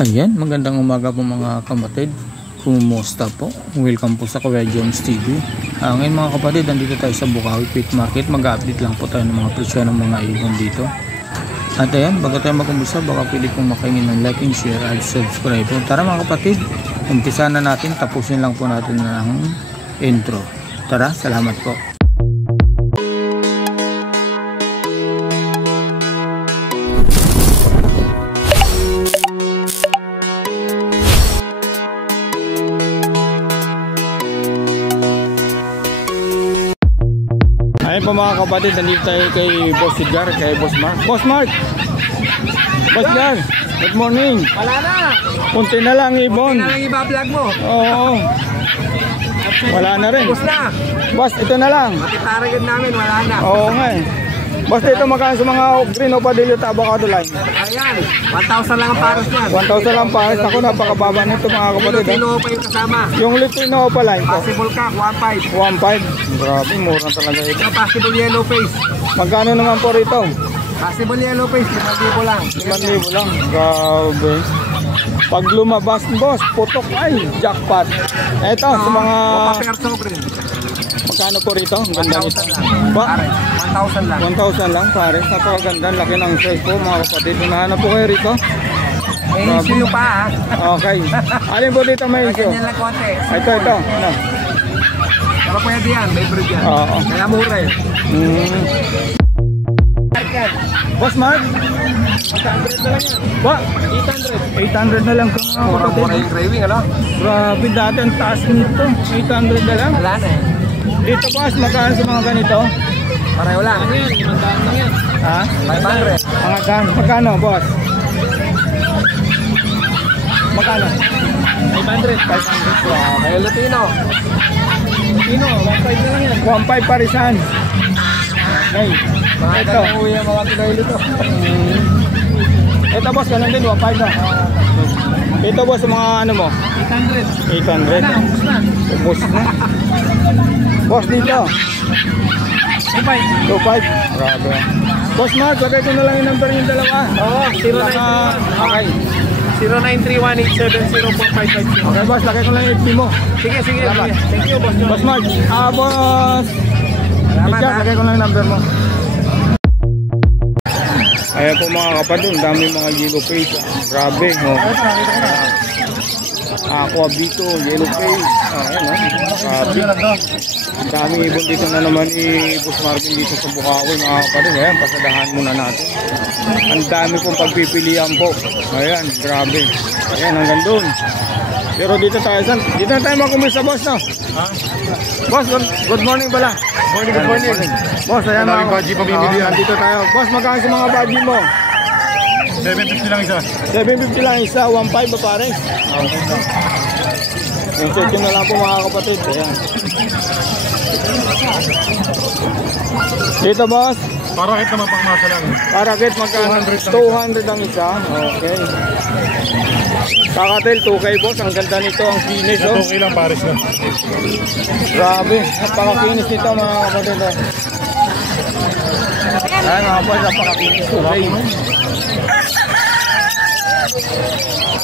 Ayan, magandang umaga po mga kapatid. Kumusta po? Welcome po sa Kuya Jones TV. Ngayon mga kapatid, nandito tayo sa Bukawi Pet Market. Mag-update lang po tayo ng mga presyo ng mga ibon dito. At ayan, bago tayo mag-umpisa, baka pwede pong makaingin ng like and share at subscribe po. Tara mga kapatid, umpisa na natin. Tapusin lang po natin ng intro. Tara, salamat po. Ayun po mga kapatid, nandito tayo kay Boss Edgar, kay Boss Mark. Boss Mark! Boss Edgar! Good morning! Wala na! Kunti na lang ibon. Kunti na lang iba-vlog mo. Oo. Wala na rin. Boss na! Boss, ito na lang. Matitaragan namin, wala na. Oo nga eh. Boss, ito magkano sa mga green o padilyo avocado line? Ayan, 1,000 lang ang paros niyan. 1,000 lang pares. Ako, napakababa nito mga kapatid. Pilipino pa yung kasama. Yung Lutino pa line ko. Possible ka, 1,500. 1,500. Grabe, mura talaga ito. Yung possible yellow face. Magkano naman po rito? Possible yellow face, 5,000 lang. 5,000 lang. Grabe. Pag lumabas, boss, putok ay jackpot. Eto, sa mga... Paper sobre. Magkano po rito? Ang ganda nito. 1,000 lang. Ba? 1,000 lang. 1,000 lang, pares. Napakaganda. Laki ng size po, mga kapatid. Unahan na po kayo rito. May issue pa ha. Okay. Alin po dito may issue? Ganyan lang konti. Ito. Ano? Pero pwede yan, may breed yan. Oo. Kaya mura eh. Boss Mark? 800 na lang yan. Ba? 800. 800 na lang po mga Mura-mura kapatid. yung craving, ano? Grabe, dati ang taas nito. 800 na lang. Wala na eh. Dito boss, magkano sa mga ganito? Pareho lang. Ano yan? 500 lang yan. Ha? 500. Mga gan, magkano boss? Magkano? 500. 500 po. Kaya Lutino. Sino? 1.5 na lang yan. 1.5 parisan. Okay. Mga Ito. ganang yung mga Pinoy Luto. Ito boss, ganun din, 1.5 na. Ito boss, mga ano mo? 800. 800. Ubus na. Ubus na. Boss dito. 2.5. 2.5. Grabe. Boss Mark, lagay ko na lang yung number yung dalawa. Oo, 0931. Okay. 0931-870-4552. Okay boss, lagay ko lang yung FB mo. Sige. Salamat. Thank you, boss. Boss Mark. Boss. Salamat, Ikaw, ha. lagay ko lang yung number mo. Ayan po mga kapatid, dami mga yellow face. Grabe, no? Aqua Bito, yellow face. Ayan, no? Daming ibon dito na naman ni Boss Marvin dito sa Bukawi, mga kapatid. Ayan, pasadahan muna natin. Ang dami pong pagpipilian po. Ayan, grabe. Ayan, hanggang doon. Pero dito tayo, dito na tayo mag-umpisa, boss, no? Boss, good morning pala. Good morning. Boss, ayan Daming mga budgie pamimilihan. Nandito tayo. Boss, magkano sa mga budgie mo? 750 lang isa. 750 lang isa, 1.5 ba pare? Yung check na lang po mga kapatid. Ayan. Dito boss, Parakit naman pang masa lang. parakit magkano? 200 ang isa. Okay. Kakatel, 2K boss. Ang ganda nito, ang kinis. Oh. Okay lang, pares na. Grabe, napakakinis nito mga kapatid. Ayan mga boss, napakakinis. 2K.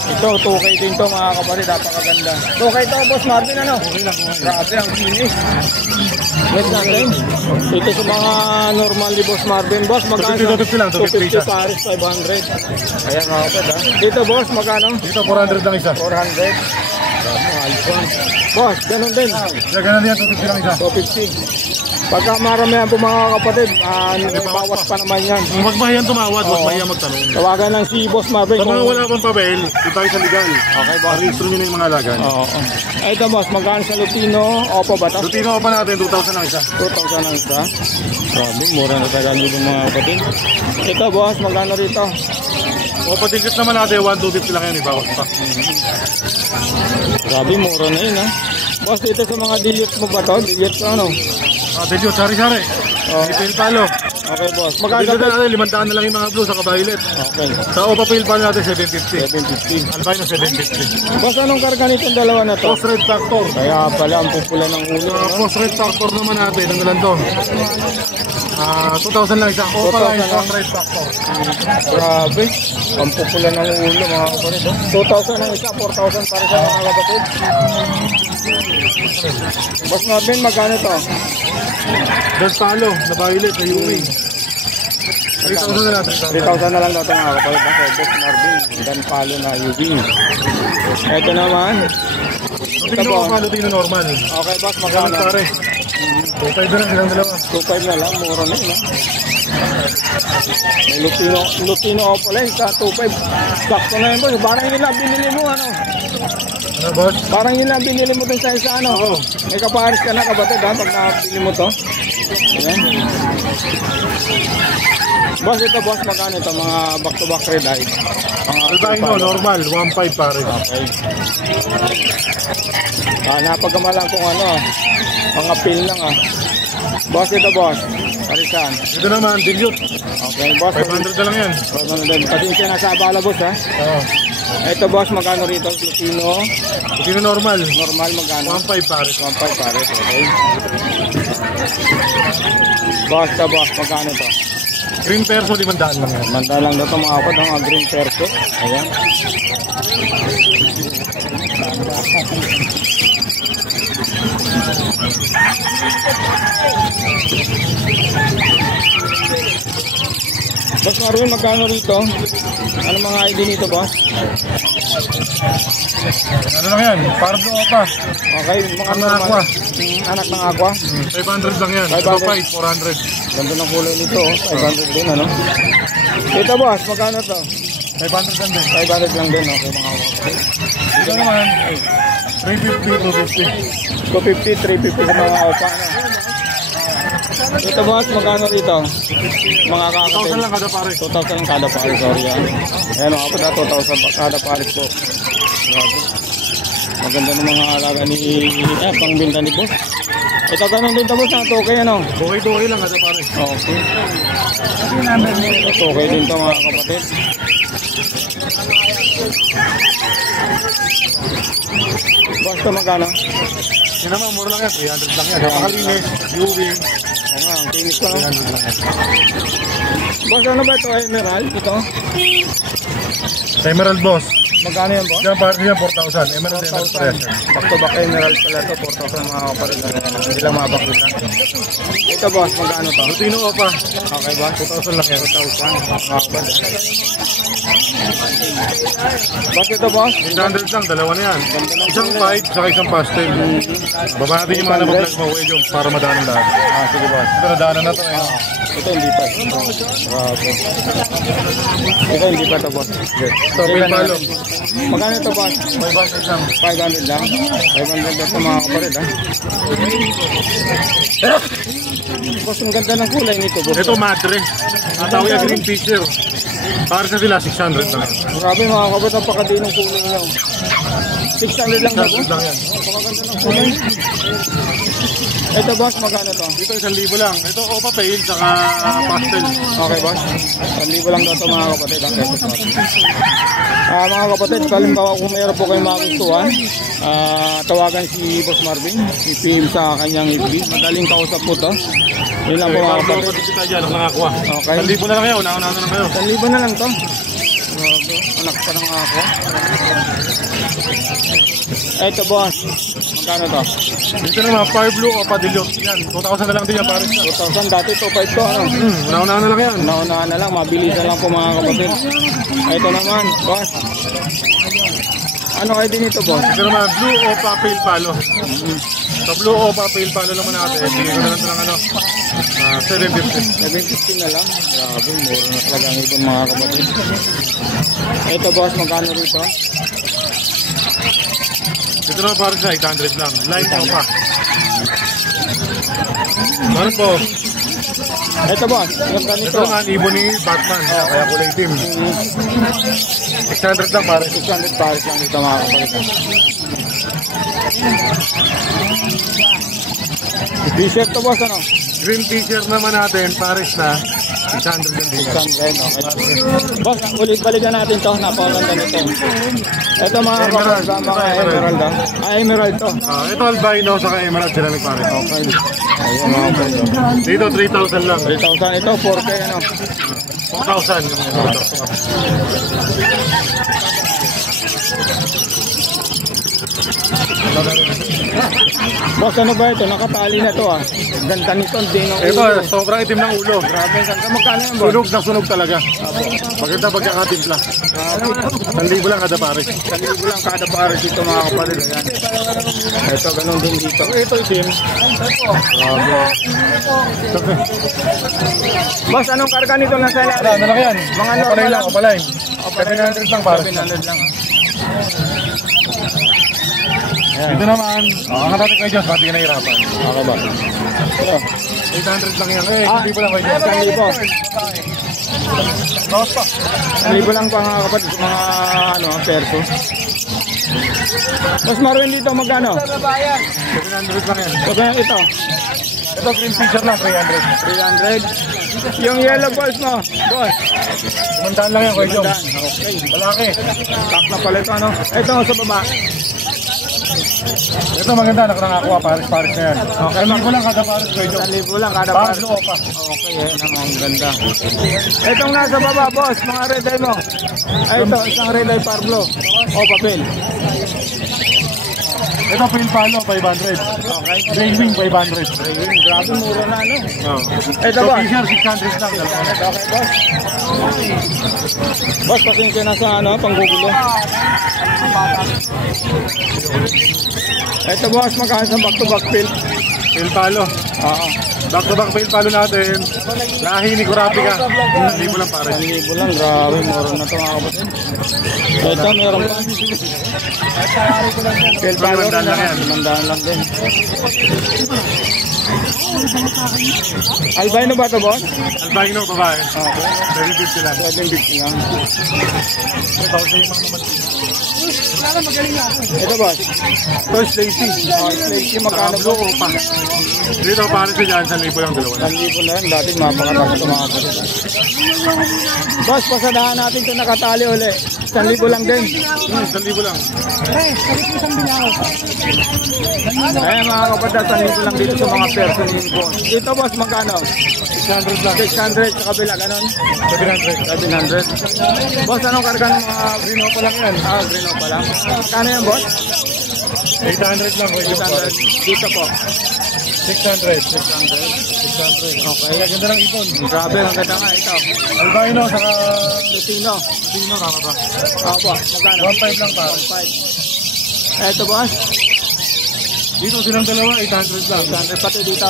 Ito, 2K din to mga kapatid, napakaganda. 2K to, Boss Marvin, ano? Okay lang. Grabe, ang kinis. Wait natin. Ito sa mga normal ni Boss Marvin. Boss, magkano? 250 lang, 250 250 pares, 500. Ayan mga kapatid, ha? Dito, Boss, magkano? Dito 400 lang isa. 400. Grabe, ayos yan. Boss, ganun din. Ganun yan, 250 lang isa. 250. Pagka maramihan po mga kapatid, bawas pa naman yan. Huwag mahiyan tumawad, huwag mahiyan magtanong. Tawagan ng si Boss Marvin. Sa mga wala pang papel, dito tayo sa legal. Okay, boss. Registro nyo na yung mga alagan. Oo. Ito boss, magkano sa Lutino? Opo ba ito? Lutino pa natin, 2,000 lang isa. 2,000 ang isa. Grabe, mura na talaga dito mga kapatid. Ito boss, magkano rito? O patigit naman natin, 1,250 lang yan, ibawas pa. Grabe, mura na yun ha. Boss, dito sa mga dilute mo ba ito? Dilute ka ano? Dilute, sari-sari. Oh. Ipil palo. Okay, boss. Dito Magkano na natin, 500 na lang yung mga blue sa violet. Okay. Sa Opa Pale pa natin, 750. 750. Ano kayo ng 750? Boss, anong karga nitong dalawa na to? Post Red Factor. Kaya pala, ang pupula ng ulo. No? Post Red Factor naman natin, ang dalan to. 2,000 lang isa. Opa 2,000 line, lang. Post Red Factor. Grabe. Ang pupula ng ulo, mga kapatid. Oh. 2,000 ang isa, 4,000 para sa mga kapatid. Boss Marvin, magkano to? Don Palo, na violet, na Yumi. 3,000 na natin. 3,000 na lang daw ito mga kapatid. Ako, Boss Marvin, Dan Palo na UV. Ito naman. Lutino o pa, Lutino normal. Okay, boss, Magkano magkano? pare? 2,500 na lang silang dalawa. 2,500 na lang, mura na yun. May Lutino ako pala yun, sa 2,500. Sakto na yun, boss. Parang yun lang binili mo, ano? Ano boss? Parang yun lang binili mo dun sa isa, ano? Oo. May kaparis ka na, kapatid, ha? Pag nakabili mo to. Ayan. Boss, ito, boss, magkano ito? Mga back-to-back red eye. Albahin mo, normal, 1,500 pare. Okay. Napagkamalan kung ano, mga pin lang, ah. Boss, ito, boss. Parisan. Ito naman, dilute. Okay, boss. 500 na lang yan. Pasensya na sa abala, boss, ha? Oo. Ito, boss, magkano rito? Lutino, Lutino normal, normal, magkano? 1,500 pare. 1,500 pare, okay. Boss, ito, boss, magkano to? Green Perso, 500 lang yan. Manda lang na ito, mga kapad, mga green perso. Ayan. Boss Marvin, magkano rito? Ano mga ID nito, boss? Ano lang yan? Pardo Opa. Okay, mga Ang normal. aqua. Anak ng aqua. 500 lang yan. 500. 5, 400. Ganda ng kulay nito, oh. 500 din, ano? Ito, boss, magkano to? 500 lang din. 500 lang din, okay, mga kapatid. Ito naman, 350, 250. 250, 350 sa mga opa, ano? Ito, boss, magkano rito? Mga 1,000 kakapin. lang kada pare. 2,000 lang kada pares, sorry, yan. Ayan, mga kapatid, 2,000 pa kada pares po. Grabe. Maganda ng mga alaga ni, pangbinta ni boss. Ito, ganun din tapos na, okay, ano? Okay lang kada pare. Okay. Okay din to, mga kapatid. Boss, ito magkano? Yun naman, mura lang yan. 300 lang yan. Napakalinis, viewing. Oo nga, ang kinis ko, no? 300 lang yan. Boss, ano ba ito? Emerald? Ito? Emerald boss. Magkano yan, boss? Diyan pare niya 4,000. Emerald, Emerald pares. 4,000. Back to back emerald pala ito. 4,000 mga kapatid. Hindi lang mabakita. Ito, boss, magkano to? Lutino Opa. Okay, boss? 2,000 lang yan. 2,000. Mga kapatid. Boss, ito, boss? 800 lang, dalawa na yan. Ganda ng Isang kulay. white, saka isang pastel. Baba natin yung mga nabablog mo, Wedjong, para madaanan lahat. Sige, boss. Ito, nadaanan na to eh. Ito hindi pa. Grabe. Ito hindi pa ito, boss. Ito, Pale Palo. Magkano ito, boss? 500 lang. 500 lang. 500 lang ito, mga kapatid, ha? Boss, ang ganda ng kulay nito, boss. Ito, madre. Ang tawag yung green pitcher. Para sa sila, 600 lang. Grabe, mga kapatid, napakadi ng kulay nila. 600 lang na, 600 boss. lang yan. Napakaganda ng kulay. Ito, boss, magkano to? Dito, 1,000 lang. Ito, Opa Pale, saka pastel. Okay, boss. 1,000 lang daw ito, mga kapatid, ha? Mga kapatid, kalimbawa kung mayroon po kayong magustuhan, tawagan si Boss Marvin, i-PM sa kanyang FB. Madaling kausap po to. Yun lang po, mga kapatid. Kapatid kita dyan, anak ng aqua. Okay. 1,000 na lang kayo, una-una na lang kayo. 1,000 na lang to. Grabe, anak pa ng ako. Eto, boss. Magkano to? Dito naman, Fire Blue Opa Dilute. Yan, 2,000 na lang din yan, pares na. 2,000 dati, 2,500 to, ano? Una-una na lang yan. Naunahan na lang, mabilisan lang po, mga kapatid. Ito naman, boss. Ano kayo din ito, boss? Dito naman, Blue Opa Pale Palo. Sa Blue Opa Pale Palo naman natin, bigyan ko na lang ito ng ano, 750. 750 na lang. Grabe, mura na talaga ang ibang mga kapatid. Ito, boss, magkano rito? Dito naman pares na, 800 lang. Light Opa. Ano po? Ito, boss, ganda Ito nito. naman, ibon ni Batman. Kaya kulay team. 600 lang pares. 600 pares lang dito, mga kapatid. T-shirt to boss, ano? Green t-shirt naman natin, Paris na. 600 din din. 600, okay. Boss, ulit-balikan natin to. Napakaganda nito. Ito mga Emerald. kapatid, mga emerald. Emerald to. Ito albino, saka emerald sila ni Paris. Okay. Ayun mga kapatid. Dito 3,000 lang. 3,000 ito, 4K ano. 4,000 yung mga ito. Boss, ano ba ito? Nakatali na to ah. Ganda nito, hindi ng Ito, ulo. sobrang itim ng ulo. Grabe, ganda. Magkano yan boss? Sunog na sunog talaga. Maganda pagkakatimpla. 1,000 lang kada Paris. 1,000 lang kada pares dito mga kapatid. Ayan. Ito, ganun din dito. Ito itim. Grabe. Boss, anong karga nito na sa ilalim? Ano lang yan? Mga Opalay normal lang, lang. opalay. 700 lang Paris. 700 lang ah. Dito naman, ang natin kayo dyan, pati ka nahirapan. Okay ba? Ito. 800 lang yan. Hindi po lang kayo dyan. 1,000. Bawas pa. 1,000 lang pa mga kapatid sa mga ano, perso. Boss Marvin dito magkano? 700 lang yan. Sabi ito, Ito green t-shirt lang, 300. 300. Yung yellow balls mo, boss. 100 lang yan, kayo dyan. 100. Okay. Malaki. Tak na pala ito ano. Ito sa baba. Ito maganda, nakanakakuha, Paris na yan. Okay, Hindi lang kada Paris kayo dyan. 1,000 lang kada Paris par. loob pa. Okay, yan ang ganda. Itong nasa baba, boss, mga red eye mo. Ay, ito, isang red eye parblo. O, papel. Ito pale palo, 500. Okay. Blazing, 500. Ayun, grabe, mura na, ano. Oh. Ito So, ba? t-shirt, 600 lang. Okay, boss. Boss, pasensya na sa ano, panggugulo. Ito, boss, magkano sa back-to-back field? Pale palo. Oo. Back to back pale palo natin. Lahi ni Kurapika. 1,000 lang pare. 1,000 lang, grabe, mura na ito mga kapatid. Ito, meron pa. Field palo rin 500 lang yan. 500 lang din. Albino ba ito, boss? Albino, babae. Okay. 750 lang. 750 lang. Ito, sa yung mga Ito, boss. Ito, Slacy. Slazy, magkano Blue po? Opa. Dito, pare sa dyan, 1,000 lang dalawa. 1,000 na yan, dati mapakataas ito mga kapatid. Boss, pasadahan natin ito nakatali uli. 1,000 lang din. 1,000 lang. Ayan mga kapatid, 1,000 lang dito sa mga person info. Dito, boss, magkano? 600 lang. 600 sa kabila, ganon? 700. 700. Boss, anong karga ng mga Green Opa lang yan. Green pa lang? Kano yan, boss? 800 lang. 600. Dito po. 600. 600. Okay. Kaya ganda ng ipon. Grabe, ang ganda nga ito. Albino, saka Lutino. Sino, tama ba? Opo, magkano? 1,500 lang pa. 1,500. Ito, boss. Dito silang dalawa, 800 lang. 600 pati dito.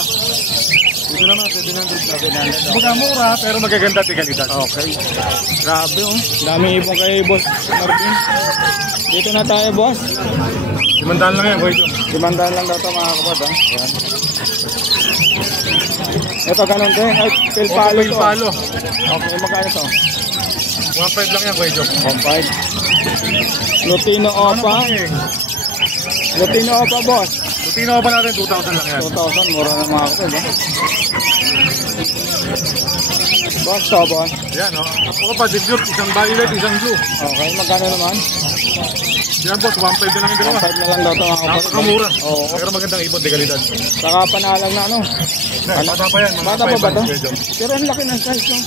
Dito naman, 700 lang. 700. Mukha mura, pero magaganda at kalidad. Okay. Grabe, oh. Daming ibon kay boss Marvin. Dito na tayo, boss. 500 lang yan, boy. 500 lang daw ito mga kapad, ha? Ayan. Ito, ganun din. Ay, pil palo Pale to. palo. Okay, magkano to? 1,500 lang yan, boy. 1,500. Lutino Opa. Lutino Opa, boss. Lutino pa natin, 2,000 lang yan. 2,000, mura na mga kapad, ha? Boss to, boss. Yan, o. Ako pa, dilute, isang violet, isang blue. Okay, magkano naman? Yan, boss, 1,500 na lang yung dalawa. 1,500 na lang daw ito mga kapad. Napakamura. Oo. Pero magandang ipon, de kalidad. Saka panalang na, ano? Bata pa yan, mga Bata pa ba 5 to? months, boy. Pero ang laki ng size, no?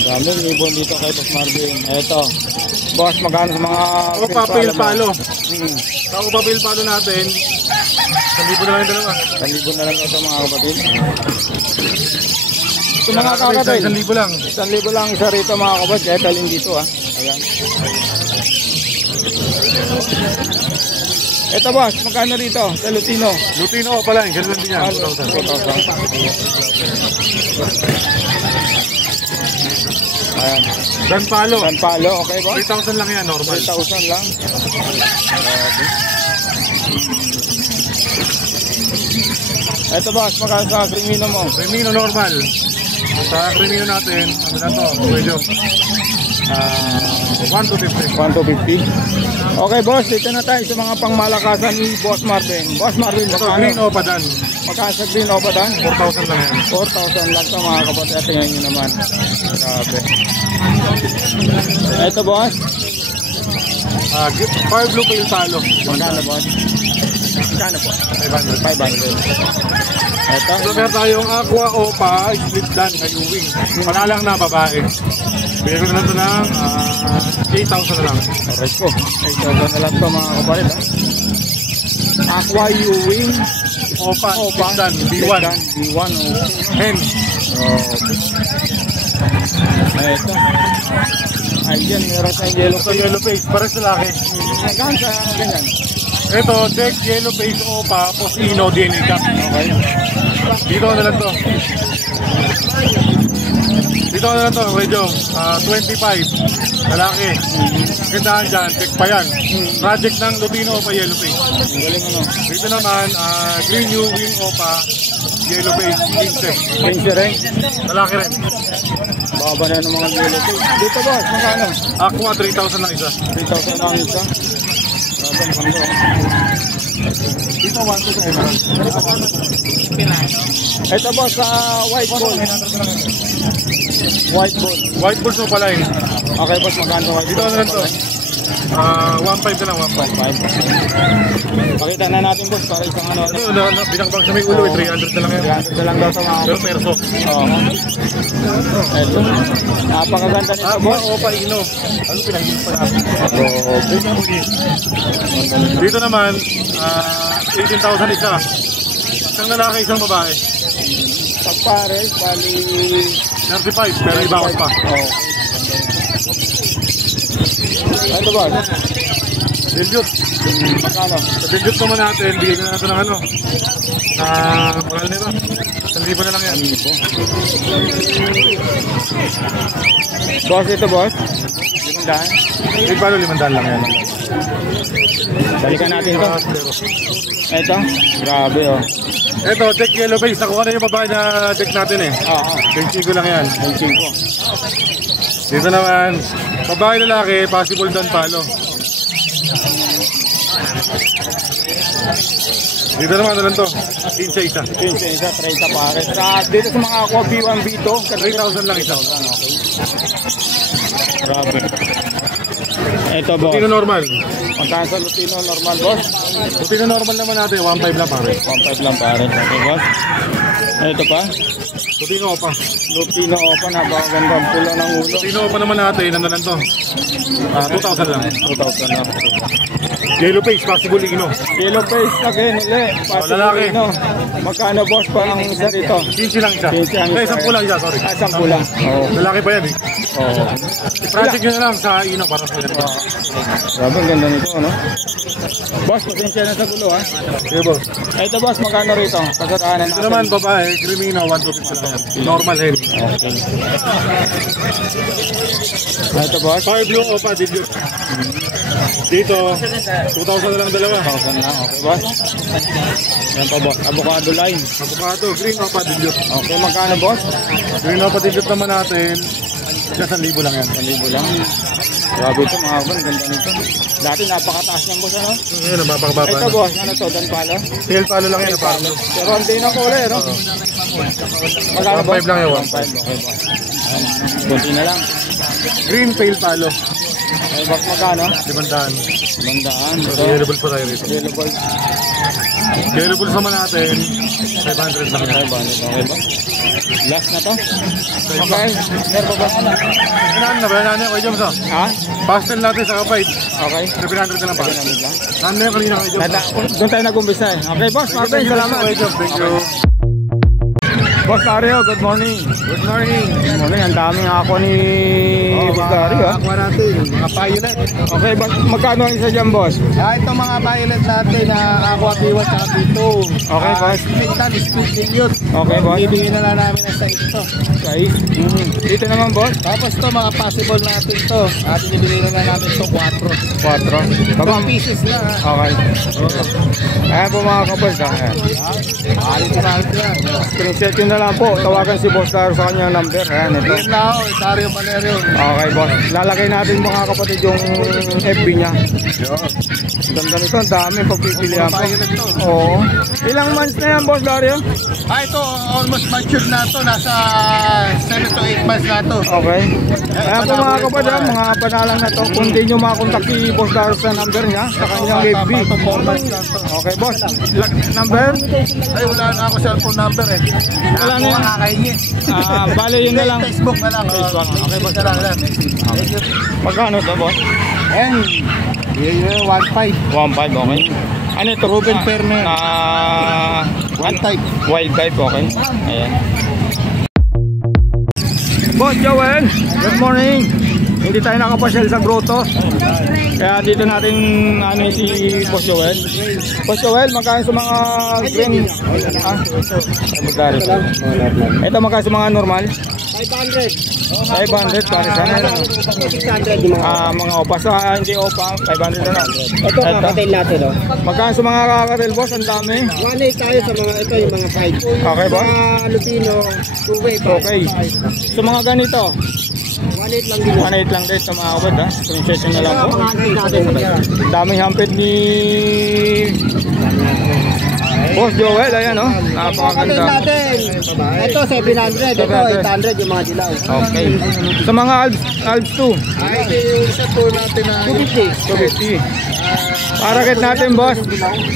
Daming ibon dito kay Boss Marvin. Eto. Boss, magkano sa mga Ako pa, pale palo. Hmm. Ako pa, pale palo natin. 1,000 na lang yung dalawa. 1,000 na lang ito mga kapatid. Ito mga Nakakabit sa kakatay. 1,000 lang. 1,000 lang isa rito mga kapatid. Kaya talin dito ah. Ayan. Ito boss, magkano rito? Sa Lutino. Lutino pa lang, ganun lang din yan. 2,000. 2,000. Ayan. Dan palo. San Palo, okay boss? 3,000 lang yan, normal. 3,000 lang. Grabe. Ito boss, magkano sa Crimino mo? Remino normal. Sa Crimino natin, ano na to, medyo 1 to 50. 1 to 50. Okay boss, dito na tayo sa mga pangmalakasan ni Boss Marvin. Boss Marvin, Ito, green magkano? opa dan. Magkano sa green opa dan? 4,000 lang yan. 4,000 lang to mga kapatid. Tingnan nyo naman. Grabe. Ito boss, Fire blue pale palo. magkano boss? Magkano po? 500. 500. Ito, So, meron tayong aqua opa, split dan, ngayong wing. Panalang na babae. Bigyan ko na ito ng 8,000 na lang. alright po. 8,000 na lang to mga kapatid ha. Aqua U-Wing Opa, Opa, split dan, B1. B1 okay. Hen. Ito. Ayan, meron tayong yellow Ito yellow face, pares na laki. Hanggang sa ganyan. Ito, check yellow face opa, Posino, DNA Cup. Okay. Dito na lang to. Dito na lang to, medyo 25. Lalaki. Gandahan dyan, check pa yan. Project ng Lupino Opa Yellow Face. Ang galing ano. Dito naman, Green New Wing Opa Yellow Face, 15. 20 rin. Lalaki rin. Baba na ng mga yellow face. Dito boss, magkano? Aqua, 3,000 lang isa. 3,000 lang isa. Grabe, ang ganda. Dito, 1 to 7. Ito boss, sa white ball. White ball. White Bulls mo pala yun. Okay boss, magkano sa white Dito ball? na lang to. 1.5 na lang, 1.5. Pakita na natin boss, para isang ano. Ito, binakbang sa may ulo, 300 na lang yan. 300 na lang daw sa mga Pero perso. Oo. Ito. Napakaganda nito Aqua boss. Opa Ino. Ano pinagin pa natin? Oo. Dito naman, 18,000 isa. Isang lalaki, isang babae. Sa pares, bali 35, pero ibawas pa. Oo. Ito boss. Dilute. Magkano? Sa dilute naman natin, bigay ko na natin ng ano. Mahal nito. 1,000 na lang yan. Boss, ito boss. 500. Big value, 500 lang yan. Balikan natin to. Ito. Grabe oh. Ito, deck yellow face. Nakuha na yung babae na deck natin eh. Oo. 25 lang yan. Ang chinko. Dito naman, babae lalaki, possible dan palo. Dito naman, ano lang to? 15 isa. 15 isa, 30 pares. Dito sa mga aqua B1, B2, 3,000 lang isa. okay. Grabe. Ito boss. Lutino normal. Magkano sa Lutino normal boss? Lutino normal naman natin, 1.5 lang pare. 1.5 lang pares. Okay boss. Ito pa. Lutino pa. Lutino open, napakaganda ang pula ng ulo. Lutino pa naman natin, ano lang to? 2,000 lang. 2,000 lang. Yellow face, possible ino. Yellow face again, uli. lalaki. No? Magkano boss pa ang isa rito? 15 lang isa. 15 ang Ay, isa. 10 lang isa, sorry. 10 lang. Oo. Lalaki pa yan eh. Oo. I-project nyo na lang sa ino para sa ino. Grabe, ang ganda nito, ano? Boss, pasensya na sa gulo, ha? Okay, boss. Ito, boss, magkano rito? Pagkakanan Ito natin. naman, babae, Crimino, 1,250 lang yan. Normal hen. Okay. Ito, boss. Fire blue o pa, dilute. Dito, 2,000 na lang dalawa. 1,000 lang. Okay, boss. Yan pa, boss. Avocado line. Avocado, green o pa, dilute. Okay, magkano, boss? Green o pa, dilute naman natin. 1,000 lang yan. 1,000 lang. Grabe ito, mga kapon. Ganda nito. Dati napakataas ng boss, ano? Ngayon, napapakababa Ito, na. boss. Ano to? Dan pala? Tail palo lang yan, palo. Pero hindi na kulay, no? Magkano, boss? 1,500 lang yan, 1,500. Okay, boss. Ayan. Kunti na lang. Green tail palo. Okay, boss, magkano? 500. 100. Ito. Available pa tayo rito. Available. Available naman natin, 500 lang yan. 500. Okay, boss. Last na to? Okay. Meron pa ba? Inaano na ba? Inaano yung kay Joms, oh? Ha? Pastel natin sa kapait. Okay. 700 na lang pa. 700 lang. Ano yung kanina kay Joms? Doon tayo nag-umpisa eh. Okay, boss. Marvin, salamat. Kay Joms, thank you. Boss Dario, good morning. Good morning. Good morning. Ang daming ako ni Boss Dario, ha? Aqua natin, mga violet. Okay, boss. Magkano ang isa dyan, boss? Ito mga violet natin na aqua piwa at dito. Okay, boss. Pintal, split dilute. Okay, boss. Bibigyan na lang namin ng size to. Okay. Dito naman, boss. Tapos to, mga possible natin to. At binibigyan na lang namin to 4. 4. 2 pieces na. Okay. Ayan po mga kabos, ha? Ayan. Alit na yan. Screenshot yun na lang po. Tawagan si Boss Dario sa kanyang number. Ayan, ito. Yun na ako, Dario Valerio. Okay, boss. Lalagay natin mga kapatid yung FB niya. Ganda nito, ang dami pagpipilihan po. Oo. Ilang months na yan, Boss Dario? Ito, almost matured na to. Nasa 7 to 8 months na to. Okay. Ayan po mga kapatid, mga panalang na to. Kung di nyo makakontak si Boss Dario sa number niya, sa kanyang FB. Okay, boss. Number? Ay, wala na ako cellphone number eh. Wala na yan. Bale yun na lang. Facebook na lang. Facebook. Okay, boss. Magkano to, boss? And, 1.5. 1.5, okay. Ano ito? Ruben Perner. One type. Wild type, okay. Ayan. Boss Joel, good morning. Hindi tayo nakapasyal sa grotto. Kaya dito natin ano si Boss Joel. Boss Joel, magkano sa mga green? Ito magkano sa mga normal? 500 para sana. 600 yung Mga opa sa hindi opa, 500 na lang. ito kakatail natin, oh. Magkano sa mga kakatail, boss? Ang dami. 1.8 tayo sa mga, ito yung mga 5. Okay, boss? Mga Lupino, 2-way pa. Okay. Sa mga ganito, 1.8 lang din. 1.8 lang din sa mga kapatid, ha? Prinsesya na lang po. Mga antik natin. Daming hampid ni Boss Joel, ayan, oh. Kakatail Napakaganda. natin. Ito 700, ito 800 yung mga dilaw. Okay. Sa mga Alps 2, Ay, isa po natin na 250. 250. Parakit natin, boss.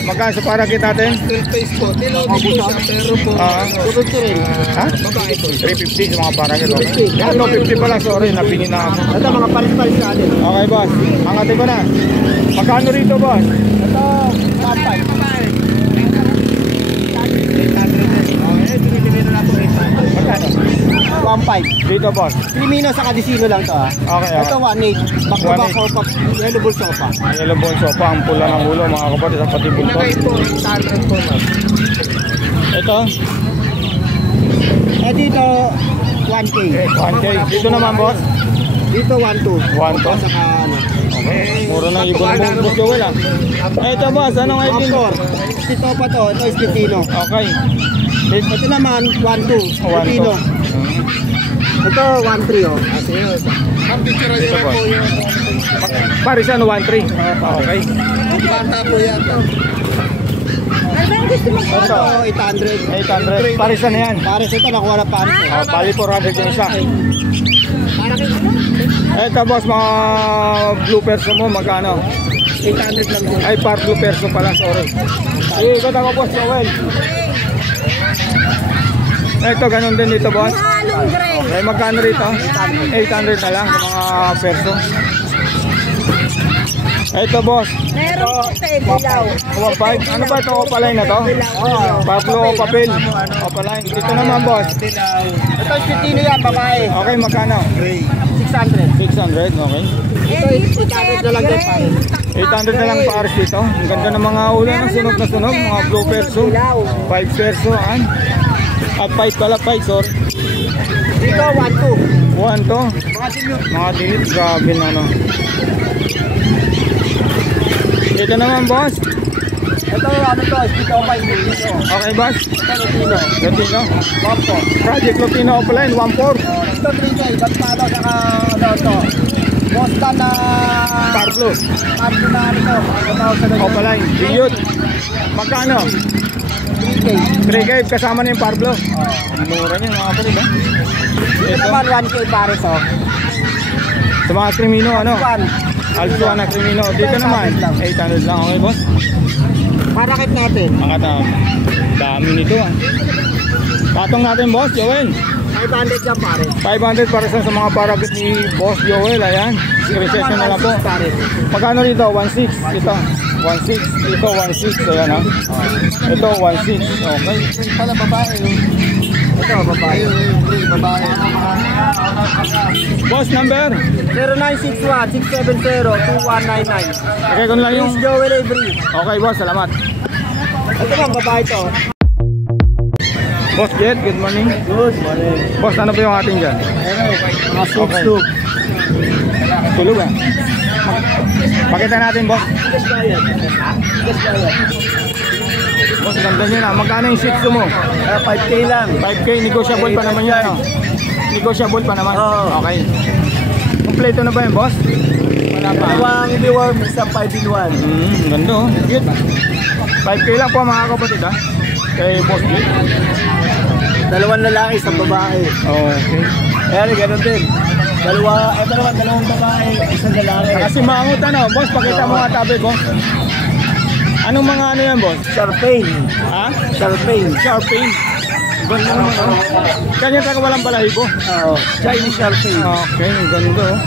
Magkano sa parakit natin? full face po. Dilaw din po siya, pero po. Tututo rin. Ha? Babae po. 350 sa mga parakit, okay. Ano, 50 pala, sorry, napingin na ako. Ito mga palis-palis natin. Okay, boss. Angatin ko na. Magkano rito, boss? Ito, 1.5. Magkano? 1.5. Dito, boss. Crimino sa Cadisino lang to, ah. Okay, Ito 1.8. Back-to-back 1.8. or yellow bull sopa. Yellow bone sopa, ang pula ng ulo, mga kapatid, sa pati buntot. Lagay po, 800 po ma'am. Ito, Dito 1K. 1K. Dito naman, boss. Dito 1.2. 1.2. Saka ano. Mura ng ibon mo, Boss Joel, ah. Ito, boss, anong ibon? 1.4. Ito pa to. Ito is Titino. Okay. Ito naman 1.2. 1 Titino. Ito 1.3, oh. Ang picture nyo Dito, lang boss. po yung Paris, ano, 1.3. Okay. bata po yan. Ito 800. 800. Paris, ano yan? Pares ito, nakuha na pares. Bali 400 yung isa. Ito, boss, mga blue perso mo, magkano? 800 lang din. Ay, par blue perso pala, sorry. Ay, ikot ako, boss Joel. Ito, ganun din dito, boss. Okay, magkano rito? 800 na lang sa mga perso. Ito, boss. Meron po tayo dilaw. 1.5. Ano ba ito? Opaline na to? Pablo Opapil. Opaline. Dito naman, boss. Ito is Titino yan, babae. Okay, magkano? 600. 600, okay. Ito is 800 na lang din pares. 800 na lang pares dito. Ang ganda ng mga ulan ng sunog na sunog. Mga blue perso. 5 perso, an? At 5 pala, 5, sorry. Dito 1.2. 1 to. Mga dilute. Mga delete, grabe na, no. Dito naman, boss. Ito ano to, Spito 5 dito. Okay, boss. Ito Lupino. Lutino. 1.4. Project Lutino Opaline, 1.4. Ito 3K, Baspano saka ano to. Boston na Pablo. Pablo na ano to. Ano sa ganyan? Opaline. Dilute. Magkano? 3K. 3K kasama na yung Pablo. Mura niya, mga kapatid, ha? Ito Ito. naman 1K pares, oh. Sa mga krimino, ano? 1. Alto na krimino. Dito naman, 800 lang. Okay, boss? Parakit natin. Ang dami nito, ah. Patong natin, boss, Joel. 500 yan pares. 500 para sa mga parakit ni Boss Joel, ayan. I-reception na lang po. Pares. Magkano rito? 1.6. Ito. 1.6. Ito, 1.6. Ayan, ha. Ito, 1.6. Okay. Pala babae. Ito, babae. Babae. Boss, number? 0961-670-2199. Okay, ko na lang yung... Please Joel Avery. Okay, boss. Salamat. Ito bang babae to? Boss Jet, good morning. Good morning. Boss, ano ba yung ating dyan? Mga Okay. soup. Tulog, ah. Pakita natin, boss. Just bayad. Just bayad. Boss, boss, ganda niya na. Magkano yung Shih Tzu mo? 5K lang. 5K, negotiable pa naman yan, no? Negotiable pa naman. Oo. Okay. Kompleto na ba yan, boss? Wala pa. Dalawang deworm, isang 5-in-1. Ganda, oh. Cute. 5K lang po mga kapatid, ha? Kay Boss G. Dalawang lalaki, isang babae. Okay. Ayan, ganun din. Ito naman, dalawang babae, isang lalaki. Kasi mangot ano, boss, pakita mo nga tabi, boss. Anong mga ano yan, boss? Sharpain. Ha? Sharpain. Sharpain. Ganda naman, oh. Kanya taga walang balahibo. Oo. Chinese Sharpain. Okay, ang ganda, oh.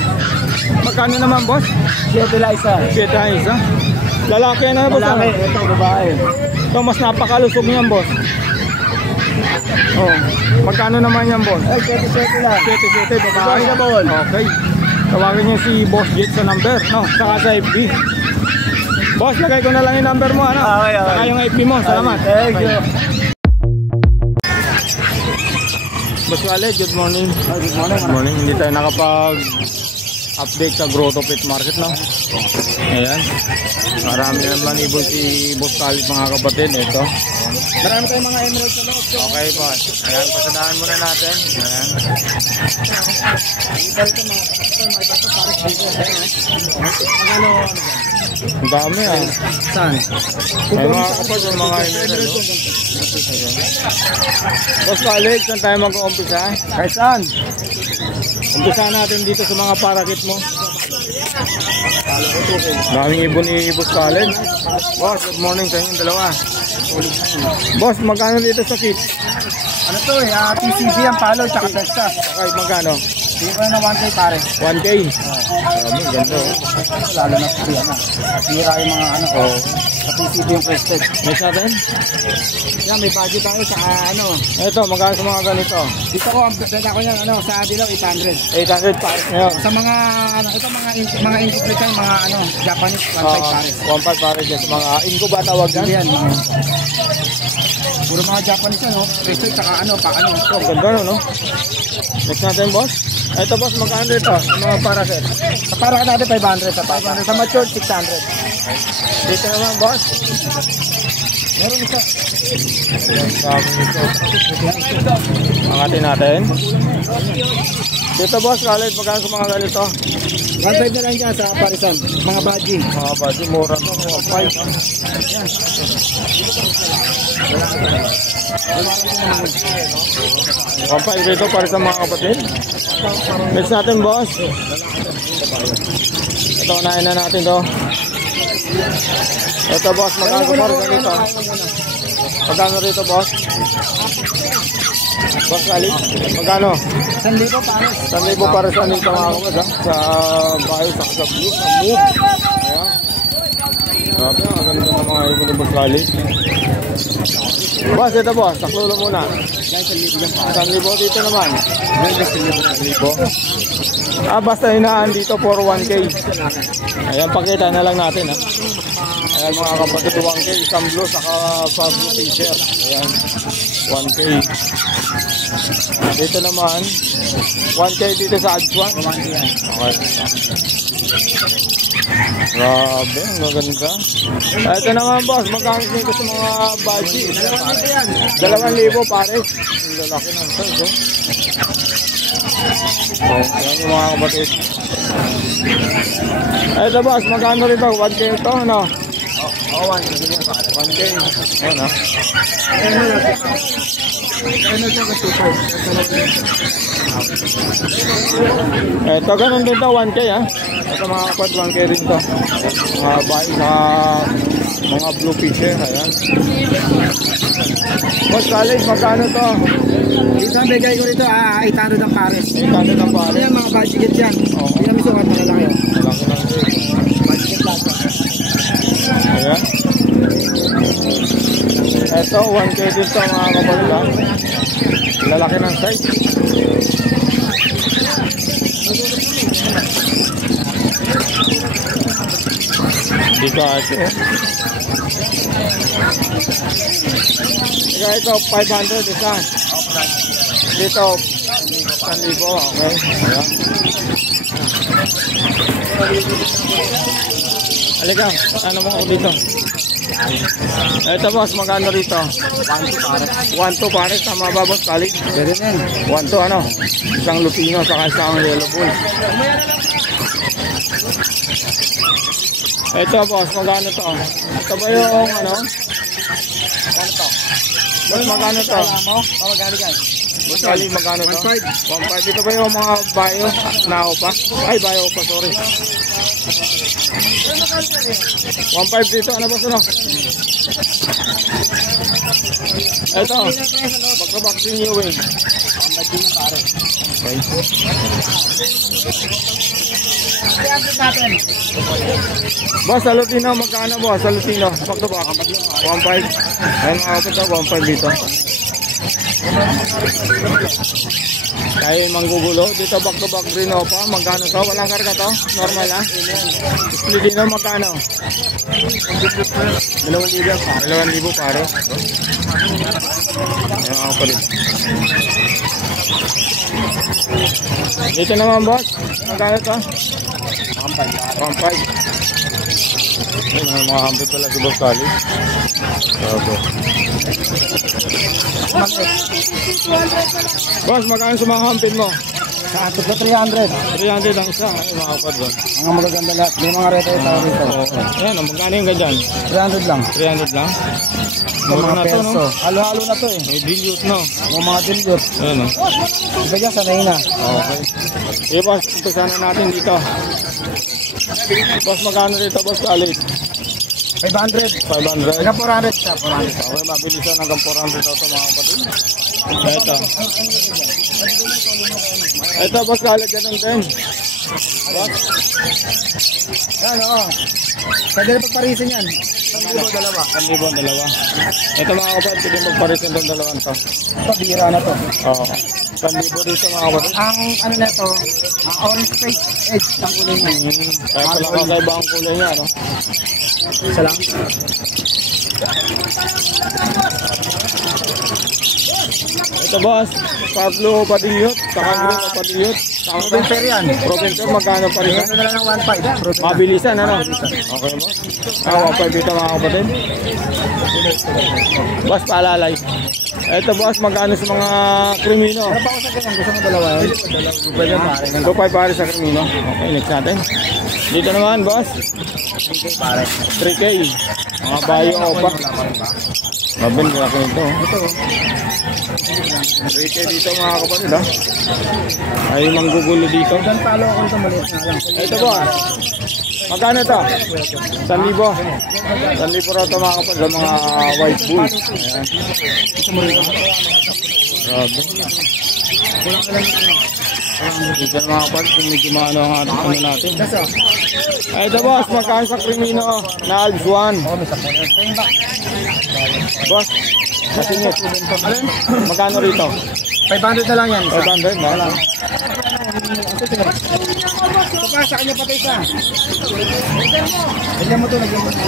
Magkano naman, boss? 7 lang isa. 7 isa. Lalaki yan, boss? Lalaki, ito babae. Ito, mas napakalusog niyan, boss. Oh, magkano naman yan, boss? Ay, 7 lang. 7, babae. Negotiable. Okay. Tawagin niyo si Boss Jet sa number, no? Saka sa FB. Boss, lagay ko na lang yung number mo, ano? Okay. Saka yung FB mo. Salamat. Thank you. Boss Wale, good morning. Good morning. Good morning. Hindi tayo nakapag-update sa Grotto Pet Market, no? Ayan. Marami naman ibon si Boss Khalid, mga kapatid. Ito. Marami tayong mga emerald sa loob. Okay, boss. Ayan, pasadahan muna natin. Ayan. Ang dami, ah. Saan? May mga kapatid, yung mga emerald, no? Boss Khalid, saan tayo mag-uumpisa? Kahit saan? Umpisa natin dito sa mga parakit mo. Daming ibon ni Boss Khalid. Boss, good morning sa inyong dalawa. Boss, magkano dito sa kit? Ano to eh? TCB ang palo, tsaka Texas. Okay, magkano? Hindi ko na 1K pare. 1K. Dami, ganda, oh. Lalo na sa ano. Hira yung mga ano. Oh. Sa TCB yung crested. May sa atin? Yan, may budget tayo sa ano. Ito, magkano sa mga ganito? Dito ko, ang benta ko yan, ano, sa Adilaw, 800. 800 pares ngayon. Sa mga, ano, ito mga incomplete yan, mga ano, Japanese, 1.5 pares. 1.5 pares dyan. Sa mga inko ba tawag Hindi yan? yan. Puro mga Japanese yan, no? Crested, tsaka ano, pa ano. Ito, ganda, no? Next natin, boss. Ito, boss, magkano dito? Sa mga paraset. Sa para ka natin, 500 sa papa. Sa matured, 600. Dito naman, boss. Meron isa. Angatin natin. Dito, boss, Khalid, magkano sa mga ganito? 1.5 na lang dyan sa parisan. Mga baji. Mga badi, mura to. Mga 1.5 dito para sa mga kapatid. Next natin, boss. Ito, unahin na natin to. Ito, boss, magkano para sa dito? Magkano rito, boss? Boss Khalid, magkano? 1,000 pares. 1,000 para sa amin mga kapatid, ha? Sa bayo, sa blue, sa move. Ayan. Grabe, ang ganda ng mga ibon ni Boss Khalid. Boss, ito, boss, saklulo muna. 1,000 dito naman. 1,000. Basta hinaan dito for 1K. Ayan, pakita na lang natin, ha. Ayan mga kapatid, 1K, isang blue, saka blue t-shirt. Ayan, 1K. Dito naman, 1K dito sa Adjuan. Okay. Grabe, ang maganda. Ito naman, boss, magkano dito sa mga baji? 2,000 pares. Ang lalaki ng size, oh. Oh, yan yung mga kapatid. Ito, boss, magkano rito? 1K ito, no? 1K. Ayan, ha? Ito, ganun din to, 1K, ha? Ito mga kapatid, 1K rin to. Mga bahay sa mga blue fisher, ayan. Boss Khalid, magkano to? Dito ang bigay ko rito, 800 ang pares. 800 ang pare. Yan, mga budget yan. Oo. Hindi namin sukat, malalaki yun. Malaki lang rin. Budget lang. Ayan. Ito, 1K din to mga kapatid, ha? Lalaki ng size. Dito ate. Ito, 500 isa. Dito, 1,000. Okay. Ayan. Halika, ano mo ako dito? Ito boss, magkano rito? 1-2 pare. Tama ba boss, Khalid? Pwede na yun. 1-2 ano? Isang lupino saka isang yellow bull. Ito boss, magkano to? Ito ba yung ano? Ano to? Boss, magkano to? Magkano yan? Boss Khalid, magkano to? 1.5. Ito ba yung mga bayo? Nao pa? Ay, bayo pa, sorry. 1.5 dito, ano boss ano? Ito, magka-vaccine new wing. Okay. Boss, sa Lutino, magkano boss? Sa Lutino, back to back. 1.5. Ayun mga kapit ako, 1.5 dito. Tayo manggugulo. Dito back to back rin o pa. Magkano to? Walang karga to? Normal ha? Lutino, magkano? 2,000 pare. Ayun mga kapit. Dito naman boss, magkano to? 1.5. Ayun, mga hampit pala si Boss Khalid. Okay. Boss, magkano sa mga hampit mo? Sa ato ko 300. 300 ang isa. Ay, mga kapad doon. Mga magaganda lahat. May mga reta ito rito. Ayan, magkano yung ganyan? 300 lang. 300 lang? Sa Mura mga na to, no? perso. Halo-halo na to eh. May dilute, no? Mga dilute. Ayan, no? Iba dyan, sanay na. Okay. Okay, boss, umpisa na natin dito. Boss, magkano dito, Boss Khalid? 500. 500. Hanggang 400 siya, 400. Okay, mabilisan hanggang 400 daw ito mga kapatid. Ito boss, Khalid, ganun din. Boss? Yan, oo. Pwede na pagparisin yan. 1,000 dalawa. Ito mga kapatid, pwede magparisin itong dalawang to. Ito, bira na to. Oo. 1,000 dito mga kapatid. Ang ano na to, orange face edge ng kulay niya. Kaya pala kakaiba ang kulay niya, no? Isa lang. Ito boss, Pablo Padilyot, saka Green o Padilyot. Provincer yan. Provincer, magkano pa rin? Ito na lang ng 1.5. Mabilisan, ano? Okay boss. 1.5 dito mga kapatid. Boss, paalalay. Ito boss, magkano sa mga krimino? Ano pa ako sa ganyan? Gusto mo dalawa yun? Pwede pare na lang. 2.5 pare sa krimino. Okay, next natin. Dito naman boss, 3K pare. 3K. Mga bayo o pa. Mabin, laki nito. Ito. 3K dito mga kapatid ha. Ay manggugulo dito. Diyan palo ako ito, maliit na lang. Ito boss, magkano ito? 1,000. 1,000 raw ito mga kapatid sa mga white bulls. Ayan. Grabe. Dito na mga kapatid kung medyo maano ang ano natin. Ito boss, magkano sa krimino na Alps 1? Oo, may sakon. Boss, masinit. Magkano rito? 500 na lang yan. 500 na lang. Ito pa, sa kanya patay siya. Lagyan mo ito, lagyan mo ito.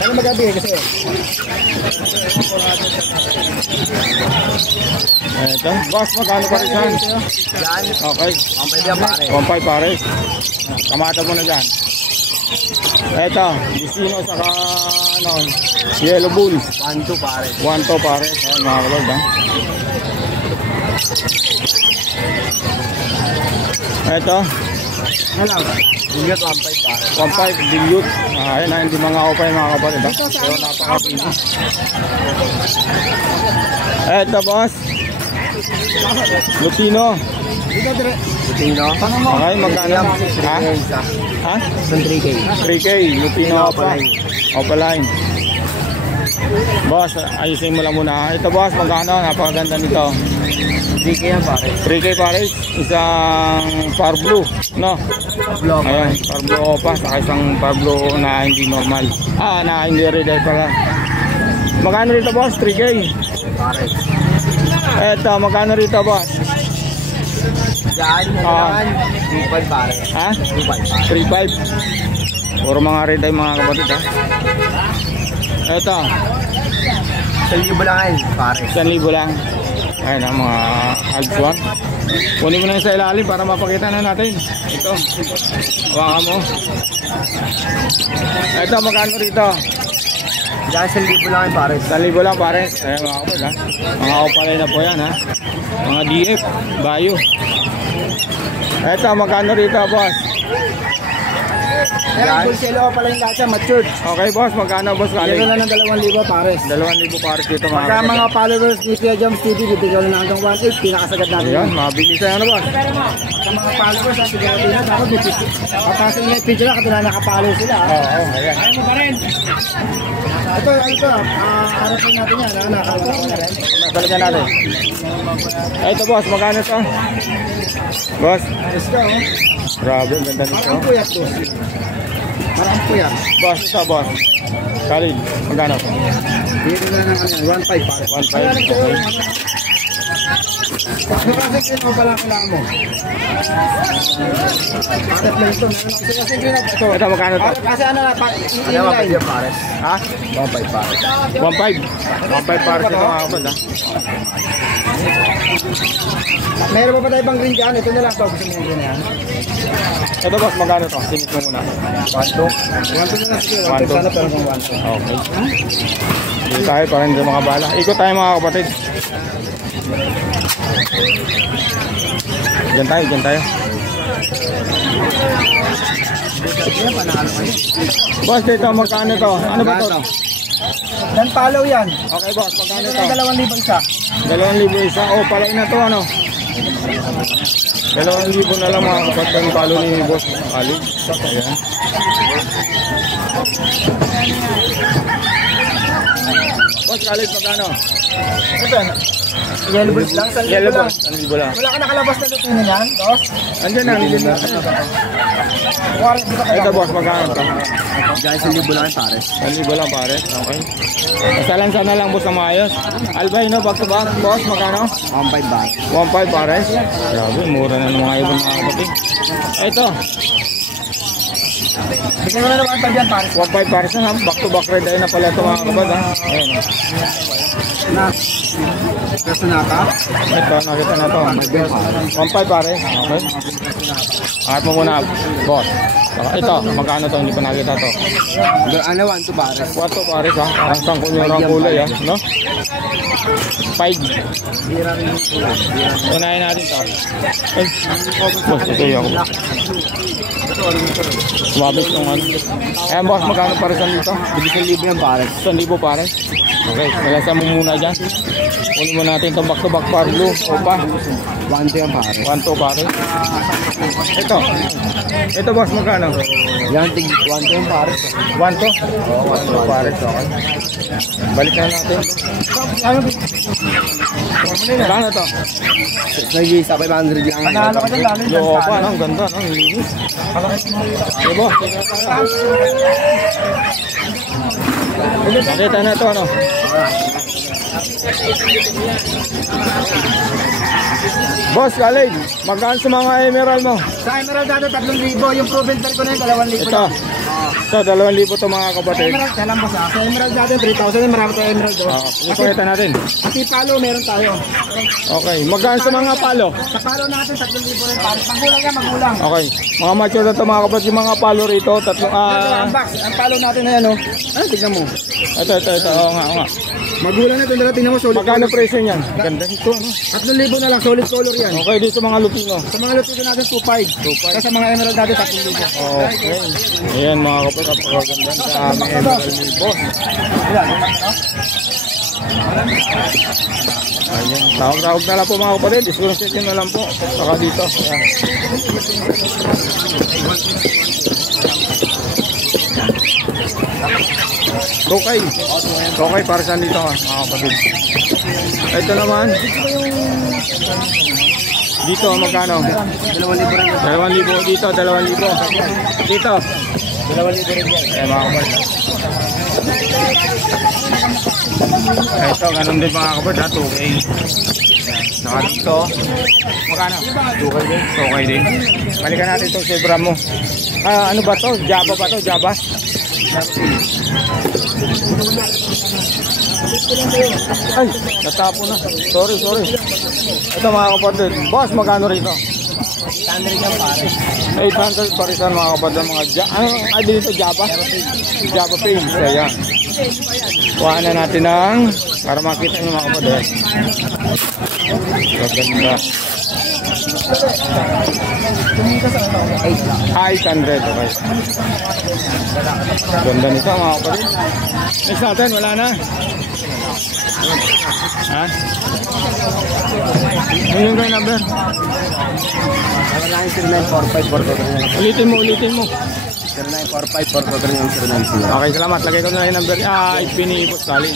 Ano magabi kasi? Ito, boss, magkano pa rin yan? Yan. Okay. 1.5 yan pare. 1.5 pare. Kamata mo na dyan. Ito, Destino saka ano, Yellow Bulls. 1.2 pare. 1-2 pare. Ayan mga kalog ha. Ito, Ano lang? Dilute 1.5 pare. 1.5 dilute. Ayan na, hindi mga opay mga kapatid ha. Pero napakapili. Ito boss, Lutino. Dito dire. Lutino. Okay, magkano? Ha? Ha? 3K. 3K, Lutino Opaline. Boss, ayusin mo lang muna. Ito boss, magkano? Napakaganda nito. 3K yan pare. 3K pare, isang Far Blue, no? Vlog. Ayan, Far Blue Opa, saka isang Far Blue na hindi normal. Na hindi red eye pala. Magkano rito boss? 3K. Pare. Ito, magkano rito boss? Yan. Yan. 2.5 pare. Ha? 2.5 pare. 3.5. Puro mga red eye mga kapatid ha. Ito, 1,000 lang yan pare. 1,000 lang. Ayan ang mga Alpsuan. Kunin mo na yung sa ilalim para mapakita na natin. Ito. Hawakan mo. Ito, magkano rito? Diyan 1,000 lang yung pares. 1,000 lang pares. Ayan mga kapatid ha. Mga opalay na po yan ha. Mga DF, Bayo. Ito, magkano rito boss? Yan, full selo pala yung lahat siya, matured. Okay boss, magkano boss Kaya kaling? na ng 2,000 pares. 2,000 pares dito mga Pagka kapatid. mga followers ni Kuya Joms TV, bibigyan na hanggang 1,800, pinakasagad natin. Ayan, mabili sa'yo ano boss? Sa mga followers, siguro din na, tapos papasok na yung picture na, katulad nakapollow sila. Oo, ayan. Ayaw mo pa rin. Ito, harapin natin yan, nakakalawa ko na rin. Balikan natin. Ito boss, magkano to? Boss, Let's go. grabe, ang ganda nito. Parang puyat, boss. Parang puyat. Boss, ito boss. Khalid, magkano? Dito na naman yan, 1,500 pares. 1,500. Okay. Kasi mo pala kailangan mo. Pares na ito. Kasi green na ito. Ito, magkano to? Kasi ano na, i-inline. Pares. Ha? 1,500 pares. 1,500. 1,500 pares ito mga kapatid ha. Meron pa ba tayo bang green dyan? Ito na lang to. Gusto mo yung green na yan? Ito boss, magkano to? Sinit mo muna. 1,200. 1,200 na lang sige. 1,200. Sana pero kung 1,200. Okay. Dito tayo para hindi mga bala. Ikot tayo mga kapatid. Diyan tayo, diyan tayo. Yan, panalo kayo. Boss, dito magkano to? Ano ba to? Dan follow yan. Okay boss, magkano Ito to? na 2,000 isa. 2,000 isa. Oh, palay na to ano? 2,000 na lang mga kapatid ang palo ni boss. Khalid. Ayan. Boss, Khalid, magkano? Ito yan. Yellow bird lang. Sa Yellow lang. boss, 1,000 lang. Wala ka nakalabas na lutinin yan, boss? Andyan na, andyan na. Warren, dito ka Ito boss, magkano to? Guys, 1,000 lang yung pares. 1,000 lang pare. Okay. Masalan sana lang boss na maayos. Albay no, back to back. Boss, magkano? 1,500 ba? 1,500 pares. Grabe, mura na ng mga ibon mga kapatid. Ito, Bigyan mo na naman 1,500 yan, pares. 1,500 pares na ha. Back to back red ay na pala ito mga kapatid ha. Ayan. Na. Kasi naka. Ito, nakita na to. 1,500 pares. Okay. Angat mo muna, boss. Saka ito, magkano to? Hindi pa nakita to. Ano, 1,200 pares. 4 pares ha. Parang sangkong yung ang kulay ha. No? 5. Bira rin yung kulay. Unahin natin to. Ay, boss, ito yung sumabit nung ano. Ayan boss, magkano paresan dito? 1,000 yan, pares. 1,000 pares. Okay, nalasan mo muna dyan. Kunin mo natin itong back to back par blue. Opa, 1,200 yan, pares. 1,2 pares. Ito. Ito boss, magkano? Yan, 1,200 yan, pares. 1,2? Oo, 1,2 pares. Okay. Balik na natin. Magkano to? Nag-iisa, 500 lang. Panalo ka dyan, lalo Yung opa, no? Ang ganda, no? Ang linis. Okay boss. Nakita na ito, ano? Boss, Khalid, magkano sa mga emerald mo? Sa emerald dati, 3,000. Yung proven pair ko na yun, 2,000 Ito. lang. Ito, 2,000 to mga kapatid. Emerald, kailan ba sa? Sa emerald dati, 3,000 yan. Marami tayo emerald doon. Ipakita natin. Kasi palo, meron tayo. Okay, magkano sa mga palo? Sa palo natin, 3,000 rin pares. Magulang yan, magulang. Okay, mga mature na to mga kapatid, yung mga palo rito, tatlong, Ang box, ang palo natin na yan, oh. Ano, tignan mo. ito, oo nga, oo nga. Magulang na ito, dala, tingnan mo, solid. Magkano presyo niyan? Ganda nito, ano? 3,000 na lang, solid color yan. Okay, dito sa mga lupino. Sa mga lutito natin, 2,500. Kaya sa mga emerald natin, 3,000. Okay. Ayan mga kapatid, napakaganda sa aming emerald ni boss. Ayan, tawag-tawag na lang po mga kapatid, discount nyo na lang po. Saka dito. Ayan. Okay, para saan dito mga kapatid. Ito naman. Dito, magkano? 2,000 dito, 2,000. Dito. 2,000 rin yan. Ayan mga kapatid. Ito, ganun din mga kapatid, 2K. Saka dito, magkano? 2K din. 2K din. Balikan natin itong zebra mo. Ano ba to? Java ba to? Java? Ay, natapo na. Sorry. Ito mga kapatid. Boss, magkano rito? 800 yan pare. 800 parisan mga kapatid. Ay, dito Java? Java Pay. Ayan. Kuhaan na natin ng para makita nyo mga kapatid. Gaganda. 800. Okay. Ganda nito mga kapatid. Next natin, wala na. Ha? Ano yung kayo number? Wala yung 0945 Ulitin mo. 0945 Okay, salamat. Lagay ko na yung number. Pinipot tali.